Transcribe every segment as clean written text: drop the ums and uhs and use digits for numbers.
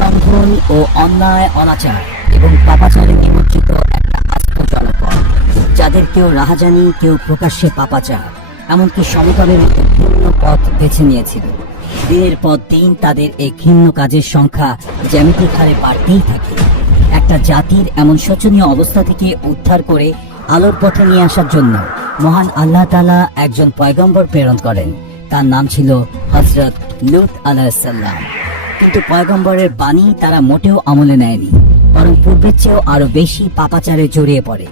লঙ্ঘন ও অন্যায় অনাচার এবং পাপাচারে নিমজ্জিত একটা আস্ত জনপদ, যাদের কেউ রাহাজানি, কেউ প্রকাশ্যে পাপাচার, এমনকি সমকামের মতো ভিন্ন পথ বেছে নিয়েছিল। দিনের পর দিন তাদের এই ঘৃণ্য কাজের সংখ্যা জ্যামিতিক হারে বাড়তেই থাকে। একটা জাতির এমন শোচনীয় অবস্থা থেকে উদ্ধার করে আলোর পথে নিয়ে আসার জন্য মহান আল্লাহ তাআলা একজন পয়গম্বর প্রেরণ করেন। তার নাম ছিল হযরত লূত আলাইহিস সালাম। কিন্তু পয়গম্বরের বাণী তারা মোটেও আমলে নেয়নি, বরং পূর্বের চেয়েও আরো বেশি পাপাচারে জড়িয়ে পড়ে।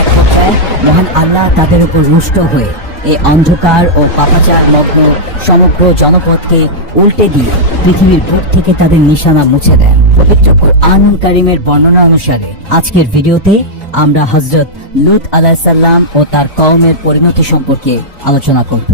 এক পর্যায়ে মহান আল্লাহ তাদের উপর রুষ্ট হয়ে এই অন্ধকার ও পাপাচার মগ্ন সমগ্র জনপদকে উল্টে দিয়ে পৃথিবীর বুক থেকে তাদের নিশানা মুছে দেন। পবিত্র কুরআনুল কারীমের বর্ণনা অনুসারে আজকের ভিডিওতে আমরা হযরত লূত আলাইহিস সালাম ও তার কওমের পরিণতি সম্পর্কে আলোচনা করব।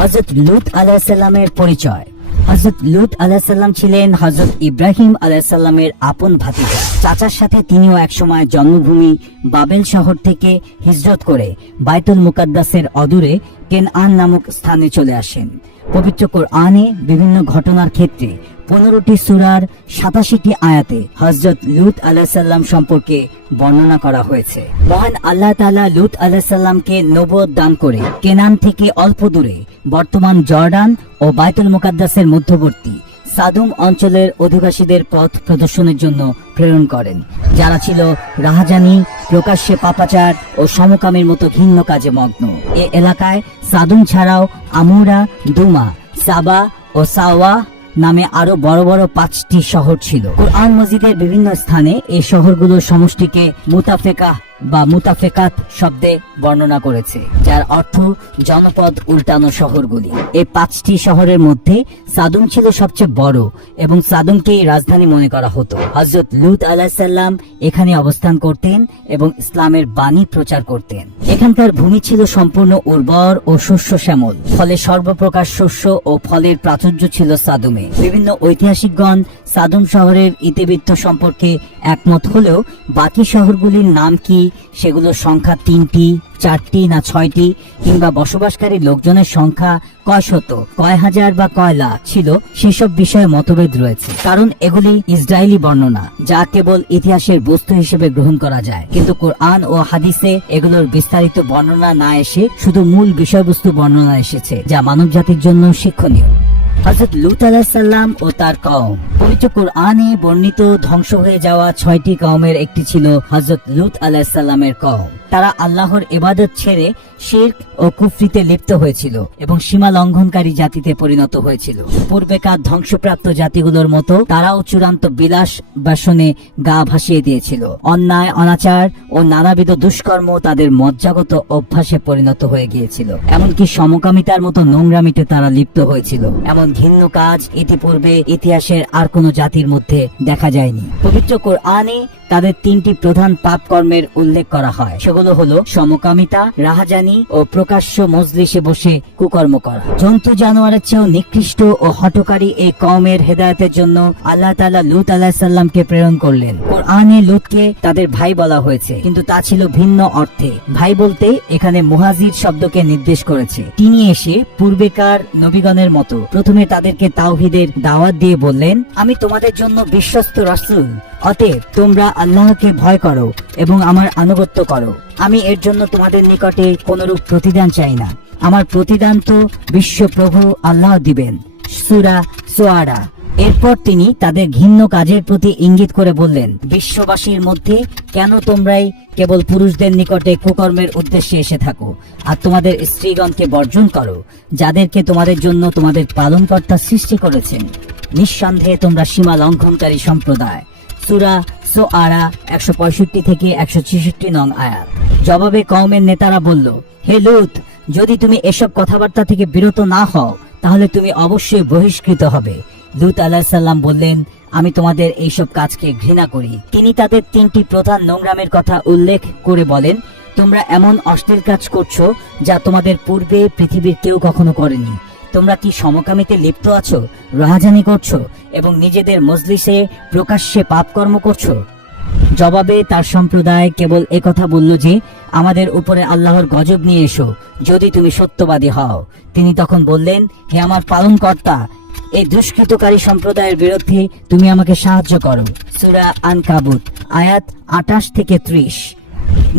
হযরত লূত আলাইহিস সালামের পরিচয়। হযরত লূত আলাইহিস সালাম ছিলেন হযরত ইব্রাহিম আলাইহিস সালামের আপন ভাতিজা। চাচার সাথে তিনিও একসময় জন্মভূমি বাবেল শহর থেকে হিজরত করে বাইতুল মুকাদ্দাসের অদূরে কেনআন নামক স্থানে চলে আসেন। পবিত্র কোরআনে বিভিন্ন ঘটনার ক্ষেত্রে 15টি সূরার 87টি আয়াতে হযরত লূত আলাইহিস সালাম সম্পর্কে বর্ণনা করা হয়েছে। মহান আল্লাহ তাআলা লূত আলাইহিস সালামকে নবুয়ত দান করে কেনান থেকে অল্প দূরে বর্তমান জর্ডান ও বাইতুল মুকাদ্দাসের মধ্যবর্তী সাদুম অঞ্চলের অধিবাসীদের পথ প্রদর্শনের জন্য প্রেরণ করেন, যারা ছিল রাহাজানি, প্রকাশ্যে পাপাচার ও সমকামের মতো ঘৃণ্য কাজে মগ্ন। এ এলাকায় সাদুম ছাড়াও আমুরা, দুমা, সাবা ও সাওয়া নামে আরো বড় বড় 5টি শহর ছিল। কুরআন মজিদের বিভিন্ন স্থানে এই শহরগুলোর সমষ্টিকে মুতাফেকাহ বা মুতাফেকাত শব্দে বর্ণনা করেছে, যার অর্থ জনপদ উল্টানো শহরগুলি। এই 5টি শহরের মধ্যে সাদুম ছিল সবচেয়ে বড় এবং সাদুমকেই রাজধানী মনে করা হতো। হযরত লূত আলাইহিস সালাম এখানে অবস্থান করতেন এবং ইসলামের বাণী প্রচার করতেন। এখানকার ভূমি ছিল সম্পূর্ণ উর্বর ও শস্য শ্যামল, ফলে সর্বপ্রকার শস্য ও ফলের প্রাচুর্য ছিল সাদুমে। বিভিন্ন ঐতিহাসিকগণ সাদুম শহরের ইতিবৃত্ত সম্পর্কে একমত হলেও বাকি শহরগুলির নাম কি, সেগুলোর সংখ্যা 3টি, 4টি না 6টি, কিংবা বসবাসকারী লোকজনের সংখ্যা কয় শত, কয় হাজার বা কয় লাখ ছিল, সেসব বিষয়ে মতভেদ রয়েছে। কারণ এগুলি ইসরায়েলি বর্ণনা, যা কেবল ইতিহাসের বস্তু হিসেবে গ্রহণ করা যায়। কিন্তু কোরআন ও হাদিসে এগুলোর বিস্তারিত বর্ণনা না এসে শুধু মূল বিষয়বস্তু বর্ণনা এসেছে, যা মানবজাতির জন্য শিক্ষণীয়। হযরত লূত আলাইহিস সালাম ও তার কওম। পবিত্র কুরআনে বর্ণিত ধ্বংস হয়ে যাওয়া 6টি কওমের একটি ছিল হযরত লূত আলাইহিস সালামের কওম। তারা আল্লাহর ইবাদত ছেড়ে শিরক ও কুফরিতে লিপ্ত হয়েছিল এবং সীমা লঙ্ঘনকারী জাতিতে পরিণত হয়েছিল। পূর্বেকার ধ্বংসপ্রাপ্ত জাতিগুলোর মতো তারাও চূড়ান্ত বিলাস বাসনে গা ভাসিয়ে দিয়েছিল। অন্যায় অনাচার ও নানাবিধ দুষ্কর্ম তাদের মজ্জাগত অভ্যাসে পরিণত হয়ে গিয়েছিল। এমনকি সমকামিতার মতো নোংরামিতে তারা লিপ্ত হয়েছিল। এমন ঘৃণ্য কাজ ইতিপূর্বে ইতিহাসের আর কোনো জাতির মধ্যে দেখা যায়নি। পবিত্র কোরআনে তাদের 3টি প্রধান পাপ কর্মের উল্লেখ করা হয়। সেগুলো হলো সমকামিতা, রাহাজানি ও প্রকাশ্য মজলিসে বসে কুকর্ম করা। জন্তু জানোয়ারের চেয়েও নিকৃষ্ট ও হঠকারী এই কওমের হেদায়েতের জন্য আল্লাহ তাআলা লূত আলাইহিস সালামকে প্রেরণ করলেন। কোরআনে লূতকে তাদের ভাই বলা হয়েছে, কিন্তু তা ছিল ভিন্ন অর্থে। ভাই বলতে এখানে মুহাজির শব্দকে নির্দেশ করেছে। তিনি এসে পূর্বেকার নবীগণের মতো প্রথমে তাদেরকে তাওহীদের দাওয়াত দিয়ে বললেন, আমি তোমাদের জন্য বিশ্বস্ত রাসূল, অতএব তোমরা আল্লাহকে ভয় করো এবং আমার আনুগত্য করো। আমি এর জন্য তোমাদের নিকটে কোনরূপ প্রতিদান চাই না। আমার প্রতিদান তো বিশ্বপ্রভু আল্লাহ দিবেন। সূরা শুআরা। এরপর তিনি তাদের ঘৃণ্য কাজের প্রতি ইঙ্গিত করে বললেন, বিশ্ববাসীর মধ্যে কেন তোমরাই কেবল পুরুষদের নিকটে কুকর্মের উদ্দেশ্যে এসে থাকো আর তোমাদের স্ত্রীগণকে বর্জন করো, যাদেরকে তোমাদের জন্য তোমাদের পালনকর্তা সৃষ্টি করেছেন। নিঃসন্দেহে তোমরা সীমা লঙ্ঘনকারী সম্প্রদায়। সূরা শুআরা 165 থেকে 166 নং আয়াত। জবাবে কওমের নেতারা বলল, হে লূত, যদি তুমি এসব কথাবার্তা থেকে বিরত না হও তাহলে তুমি অবশ্যই বহিষ্কৃত হবে। লূত আলাইহিস সালাম বললেন, আমি তোমাদের এইসব কাজকে ঘৃণা করি। তিনি তাদের 3টি প্রধান নোংরামের কথা উল্লেখ করে বলেন, তোমরা এমন অশ্লীল কাজ করছো যা তোমাদের পূর্বে পৃথিবীর কেউ কখনো করেনি। তোমরা কি সমকামিতে লিপ্ত আছো, রাহাজানি করছো এবং নিজেদের মজলিসে প্রকাশ্যে পাপকর্ম করছো? জবাবে তার সম্প্রদায় কেবল একথা বলল যে, আমাদের উপরে আল্লাহর গজব নিয়ে এসো যদি তুমি সত্যবাদী হও। তিনি তখন বললেন, হে আমার পালনকর্তা, এই দুষ্কৃতকারী সম্প্রদায়ের বিরুদ্ধে তুমি আমাকে সাহায্য করো। সূরা আনকাবুত আয়াত 28 থেকে 30।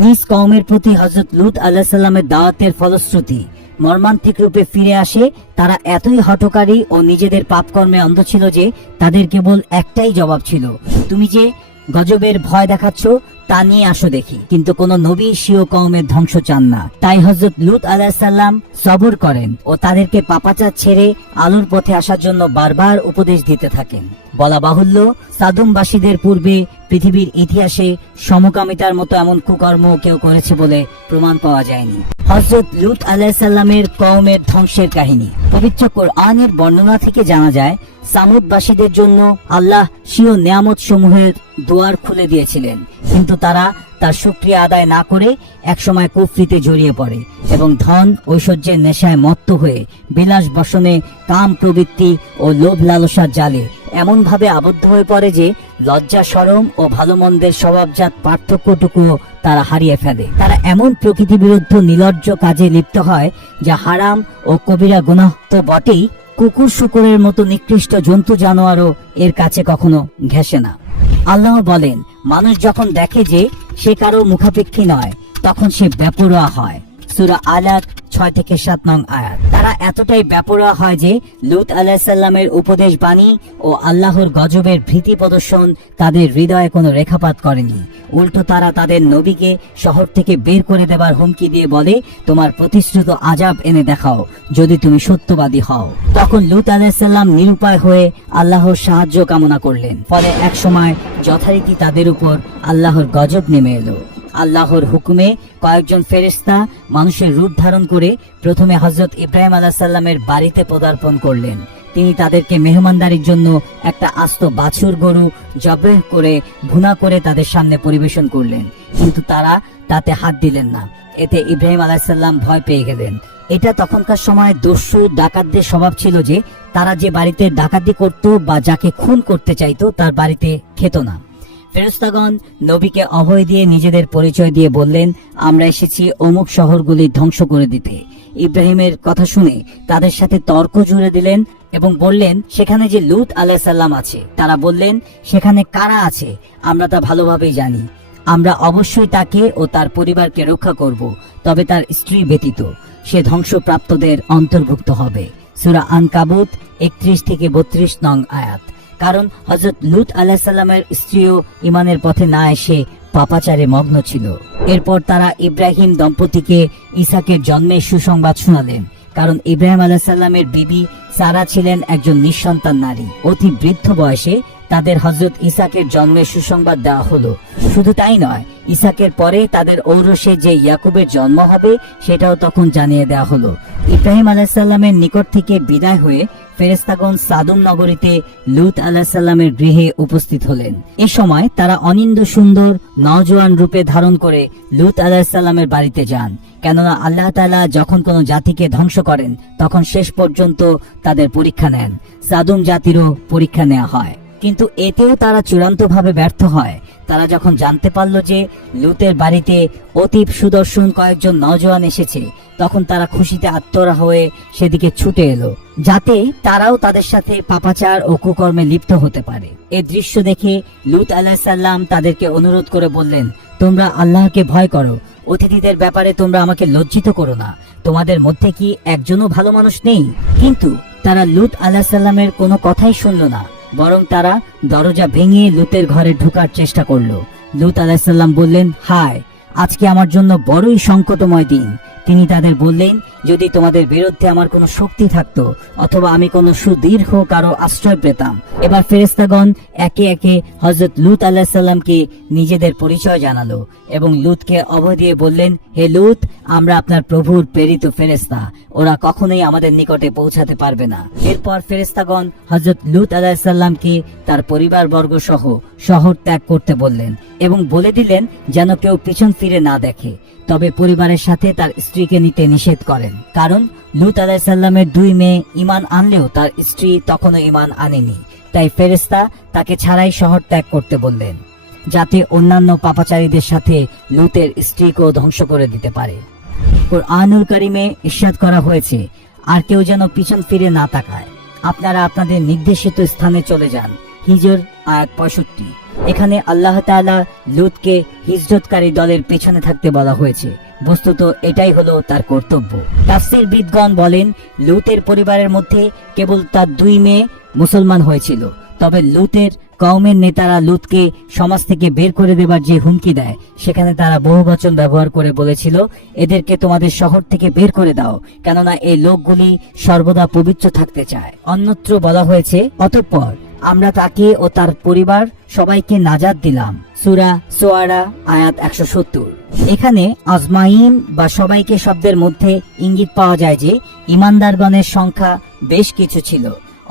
নিজ কওমের প্রতি হযরত লূত আলাইহিস সালামের দাওয়াতের ফলশ্রুতি মর্মান্তিক রূপে ফিরে আসে। তারা এতই হঠকারী ও নিজেদের পাপকর্মে অন্ধ ছিল যে তাদের কেবল একটাই জবাব ছিল, তুমি যে গজবের ভয় দেখাচ্ছ তা নিয়ে আসো দেখি। কিন্তু কোন নবী স্বীয় কওমের ধ্বংস চান না। তাই হযরত লূত আলাইহিস সালাম সবর করেন ও তাদেরকে পাপাচার ছেড়ে আলোর পথে আসার জন্য বারবার উপদেশ দিতে থাকেন। বলা বাহুল্য, সাদুমবাসীদের পূর্বে পৃথিবীর ইতিহাসে সমকামিতার মতো এমন কুকর্ম কেউ করেছে বলে প্রমাণ পাওয়া যায়নি। হযরত লূত আলাইহিস সালামের কওমের ধ্বংসের কাহিনী পবিত্র কোরআনের বর্ণনা থেকে জানা যায়, সামুদবাসীদের জন্য আল্লাহ স্বীয় নিয়ামত সমূহের দুয়ার খুলে দিয়েছিলেন, কিন্তু তারা তার শুকরিয়া আদায় না করে একসময় কুফরিতে জড়িয়ে পড়ে এবং ধন ঐশ্বর্যের নেশায় মত্ত হয়ে বিলাস বসনে কাম প্রবৃত্তি ও লোভ লালসার জালে এমন ভাবে আবদ্ধ হয়ে পড়ে যে লজ্জা শরম ও ভালো মন্দের স্বভাবজাত পার্থক্যটুকুও তারা হারিয়ে ফেলে। তারা এমন প্রকৃতি বিরুদ্ধ নির্লজ্জ কাজে লিপ্ত হয় যা হারাম ও কবিরা গুনাহ তো বটেই, কুকুর শুকুরের মতো নিকৃষ্ট জন্তু জানোয়ারও এর কাছে কখনো ঘেঁষে না। আল্লাহ বলেন, মানুষ যখন দেখে যে সে কারো মুখাপেক্ষী নয় তখন সে বেপরোয়া হয়। সূরা আলাক 6 থেকে 7 নং আয়াত। তারা এতটাই বেপরোয়া হয় যে লূত আলাইহিস সালামের উপদেশ বাণী ও আল্লাহর গজবের ভীতি প্রদর্শন তাদের হৃদয়ে কোনো রেখাপাত করেনি। উল্টো তারা তাদের নবীকে শহর থেকে বের করে দেবার হুমকি দিয়ে বলে, তোমার প্রতিশ্রুত আযাব এনে দেখাও যদি তুমি সত্যবাদী হও। তখন লূত আলাইহিস সালাম নিরুপায় হয়ে আল্লাহর সাহায্য কামনা করলেন। ফলে এক সময় যথারীতি তাদের উপর আল্লাহর গজব নেমে এলো। আল্লাহর হুকুমে কয়েকজন ফেরেশতা মানুষের রূপ ধারণ করে প্রথমে হযরত ইব্রাহিম আলাইহিস সালামের বাড়িতে পদার্পণ করলেন। তিনি তাদেরকে মেহমানদারির জন্য একটা আস্ত বাছুর গরু জবাহ করে ভুনা করে তাদের সামনে পরিবেশন করলেন, কিন্তু তারা তাতে হাত দিলেন না। এতে ইব্রাহিম আলাইহিস সালাম ভয় পেয়ে গেলেন। এটা তখনকার সময় দস্যু ডাকাতদের স্বভাব ছিল যে তারা যে বাড়িতে ডাকাতি করত বা যাকে খুন করতে চাইতো তার বাড়িতে খেত না। ফেরেশতাগণ নবীকে অভয় দিয়ে নিজেদের পরিচয় দিয়ে বললেন, আমরা এসেছি অমুক শহরগুলি ধ্বংস করে দিতে। ইব্রাহিমের কথা শুনে তাদের সাথে তর্ক জুড়ে দিলেন এবং বললেন, সেখানে যে লূত আলাইহিস সালাম আছে। তারা বললেন, সেখানে কারা আছে আমরা তা ভালোভাবেই জানি। আমরা অবশ্যই তাকে ও তার পরিবারকে রক্ষা করব, তবে তার স্ত্রী ব্যতীত সে ধ্বংসপ্রাপ্তদের অন্তর্ভুক্ত হবে। সূরা আনকাবুত 31 থেকে 32 নং আয়াত। কারণ হযরত লূত আলাইহিস সালামের স্ত্রীও ঈমানের পথে না এসে পাপাচারে মগ্ন ছিল। এরপর তারা ইব্রাহিম দম্পতিকে ইসাকের জন্মের সুসংবাদ শোনালেন। কারণ ইব্রাহিম আলাইহিস সালামের বিবি সারা ছিলেন একজন নিঃসন্তান নারী। অতি বৃদ্ধ বয়সে তাদের হযরত ইসাকের জন্মের সুসংবাদ দেওয়া হলো। শুধু তাই নয়, ইসাকের পরে তাদের ঔরসে যে ইয়াকুবের জন্ম হবে সেটাও তখন জানিয়ে দেওয়া হলো। ইব্রাহিম আলাইহিস সালামের নিকট থেকে বিদায় হয়ে ফেরেশতাগণ সাদুম নগরীতে লূত আলাইহিস সালামের গৃহে উপস্থিত হলেন। এ সময় তারা অনিন্দ সুন্দর নওজোয়ান রূপে ধারণ করে লূত আলাইহিস সালামের বাড়িতে যান। কেননা আল্লাহ তাআলা যখন কোনো জাতিকে ধ্বংস করেন তখন শেষ পর্যন্ত তাদের পরীক্ষা নেন। সাদুম জাতিরও পরীক্ষা নেওয়া হয়, কিন্তু এতেও তারা চূড়ান্তভাবে ব্যর্থ হয়। তারা যখন জানতে পারল যে লূতের বাড়িতে অতীব সুদর্শন কয়েকজন নওজোয়ান এসেছে, তখন তারা খুশিতে আত্মরা হয়ে সেদিকে ছুটে এলো, যাতে তারাও তাদের সাথে পাপাচার ও কুকর্মে লিপ্ত হতে পারে। এই দৃশ্য দেখে লূত আলাইহিস সালাম তাদেরকে অনুরোধ করে বললেন, তোমরা আল্লাহকে ভয় করো, অতিথিদের ব্যাপারে তোমরা আমাকে লজ্জিত করো না। তোমাদের মধ্যে কি একজনও ভালো মানুষ নেই? কিন্তু তারা লূত আলাইহিস সালামের কোনো কথাই শুনল না, বরং তারা দরজা ভেঙে লূতের ঘরে ঢোকার চেষ্টা করলো। লূত আলাইহিস সালাম বললেন, হায়, আজকে আমার জন্য বড়ই সংকটময় দিন। তিনি তাদের বললেন, যদি তোমাদের বিরুদ্ধে আমার কোনো শক্তি থাকতো অথবা আমি কোনো সুদীর্ঘ কারো আশ্রয় পেতাম। এবার ফেরেশতাগণ একে একে হযরত লূত আলাইহিস সালামকে নিজেদের পরিচয় জানালো এবং লূতকে অভয় দিয়ে বললেন, হে লূত, আমরা আপনার প্রভুর প্রেরিত ফেরেশতা, ওরা কখনোই আমাদের নিকটে পৌঁছাতে পারবে না। এরপর ফেরেশতাগণ হযরত লূত আলাইহিস সালামকে তার পরিবারবর্গ সহ শহর ত্যাগ করতে বললেন এবং বলে দিলেন যেন কেউ পিছন ফিরে না দেখে। তবে পরিবারের সাথে তার স্ত্রীকে নিতে নিষেধ করেন, কারণ লূত আলাইহিস সালামের 2 মেয়ে ঈমান আনলেও তার স্ত্রী তখনও ঈমান আনেনি। তাই ফেরেশতা তাকে ছাড়াই শহর ত্যাগ করতে বললেন, যাতে অন্যান্য পাপাচারীদের সাথে লূতের স্ত্রীকেও ধ্বংস করে দিতে পারে। কুরআনুল কারীমে ইরশাদ করা হয়েছে, আর কেউ যেন পিছন ফিরে না তাকায়। আপনারা আপনাদের নির্দেশিত স্থানে চলে যান। হিজর আয়াত 65। এখানে আল্লাহ তাআলা লূতকে হিজরতকারী দলের পেছনে থাকতে বলা হয়েছে। বস্তুত এটাই হলো তার কর্তব্য। তাফসীরবিদগণ বলেন, লূতের পরিবারের মধ্যে কেবল তার 2 মেয়ে মুসলমান হয়েছিল। তবে লূতের কওমের নেতারা লূতকে সমাজ থেকে বের করে দেবার যে হুমকি দেয়, সেখানে তারা বহুবচন ব্যবহার করে বলেছিল, এদেরকে তোমাদের শহর থেকে বের করে দাও, কেননা এই লোকগুলি সর্বদা পবিত্র থাকতে চায়। অন্যত্র বলা হয়েছে, অতঃপর আমরা তাকে ও তার পরিবার সবাইকে নাজাত দিলাম। সূরা শুআরা আয়াত 170। এখানে আজমাইন বা সবাইকে শব্দের মধ্যে ইঙ্গিত পাওয়া যায় যে ঈমানদারগণের সংখ্যা বেশ কিছু ছিল।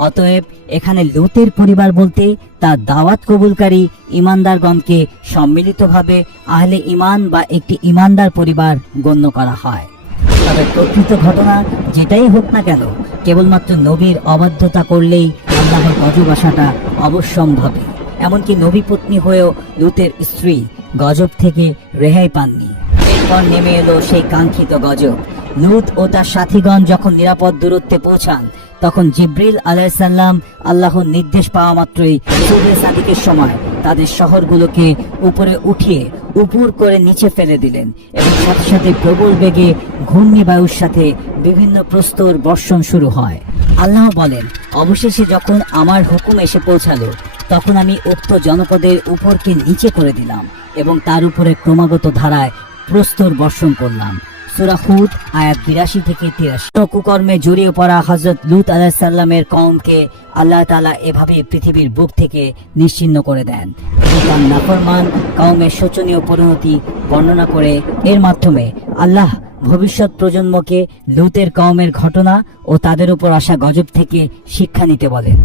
অতএব এখানে লূতের পরিবার বলতে তার দাওয়াত কবুলকারী ঈমানদারগণকে সম্মিলিতভাবে আহলে ঈমান বা একটি ঈমানদার পরিবার গণ্য করা হয়। তবে প্রকৃত ঘটনা যেটাই হোক না কেন, কেবলমাত্র নবীর অবাধ্যতা করলেই আল্লাহর গজব আসাটা অবশ্যম্ভাবী। এমনকি নবী পত্নী হয়েও লূতের স্ত্রী গজব থেকে রেহাই পাননি। এরপর নেমে এলো সেই কাঙ্ক্ষিত গজব। লূত ও তার সাথীগণ যখন নিরাপদ দূরত্বে পৌঁছান, তখন জিবরিল আলাইহিস সালাম আল্লাহর নির্দেশ পাওয়া মাত্রই সূর্যের সাদিকের সময় তাদের শহরগুলোকে উপরে উঠিয়ে উপর করে নিচে ফেলে দিলেন এবং সাথে সাথে প্রবল বেগে ঘূর্ণিবায়ুর সাথে বিভিন্ন প্রস্তর বর্ষণ শুরু হয়। আল্লাহ বলেন, অবশেষে যখন আমার হুকুম এসে পৌঁছালো, তখন আমি উক্ত জনপদের উপরকে নিচে করে দিলাম এবং তার উপরে ক্রমাগত ধারায় প্রস্তর বর্ষণ করলাম। সূরা হুদ আয়াত 82 থেকে 83। কুকর্মে জড়িয়ে পড়া হযরত লূত আলাইহিস সালামের কওমকে আল্লাহ তাআলা এভাবে পৃথিবীর বুক থেকে নিশ্চিহ্ন করে দেন এবং তার নাফরমান কওমের শোচনীয় পরিণতি বর্ণনা করে এর মাধ্যমে আল্লাহ ভবিষ্যৎ প্রজন্মকে লূতের কওমের ঘটনা ও তাদের উপর আসা গজব থেকে শিক্ষা নিতে বলেন।